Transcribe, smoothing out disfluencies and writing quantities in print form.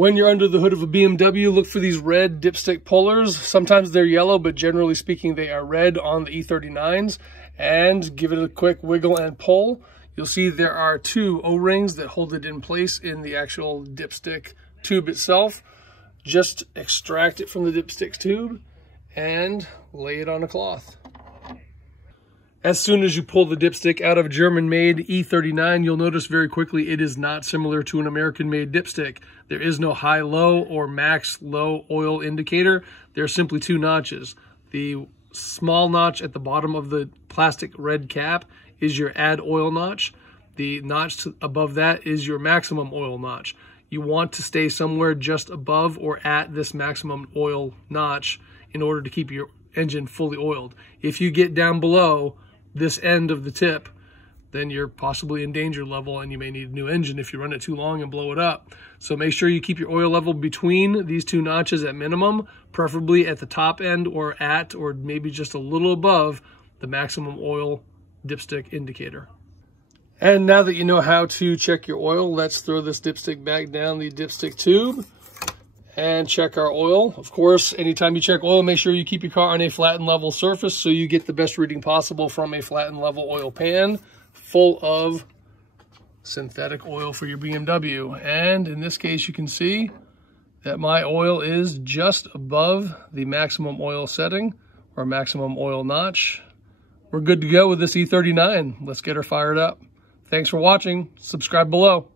When you're under the hood of a BMW, look for these red dipstick pullers. Sometimes they're yellow, but generally speaking, they are red on the E39s. And give it a quick wiggle and pull. You'll see there are two O-rings that hold it in place in the actual dipstick tube itself. Just extract it from the dipstick tube and lay it on a cloth. As soon as you pull the dipstick out of a German-made E39, you'll notice very quickly it is not similar to an American-made dipstick. There is no high-low or max-low oil indicator. There are simply two notches. The small notch at the bottom of the plastic red cap is your add oil notch. The notch above that is your maximum oil notch. You want to stay somewhere just above or at this maximum oil notch in order to keep your engine fully oiled. If you get down below this end of the tip, then you're possibly in danger level and you may need a new engine if you run it too long and blow it up. So make sure you keep your oil level between these two notches at minimum, preferably at the top end or maybe just a little above the maximum oil dipstick indicator. And now that you know how to check your oil, let's throw this dipstick back down the dipstick tube and check our oil. Of course, anytime you check oil, make sure you keep your car on a flat and level surface so you get the best reading possible from a flat and level oil pan full of synthetic oil for your BMW. And in this case, you can see that my oil is just above the maximum oil setting or maximum oil notch. We're good to go with this E39. Let's get her fired up. Thanks for watching. Subscribe below.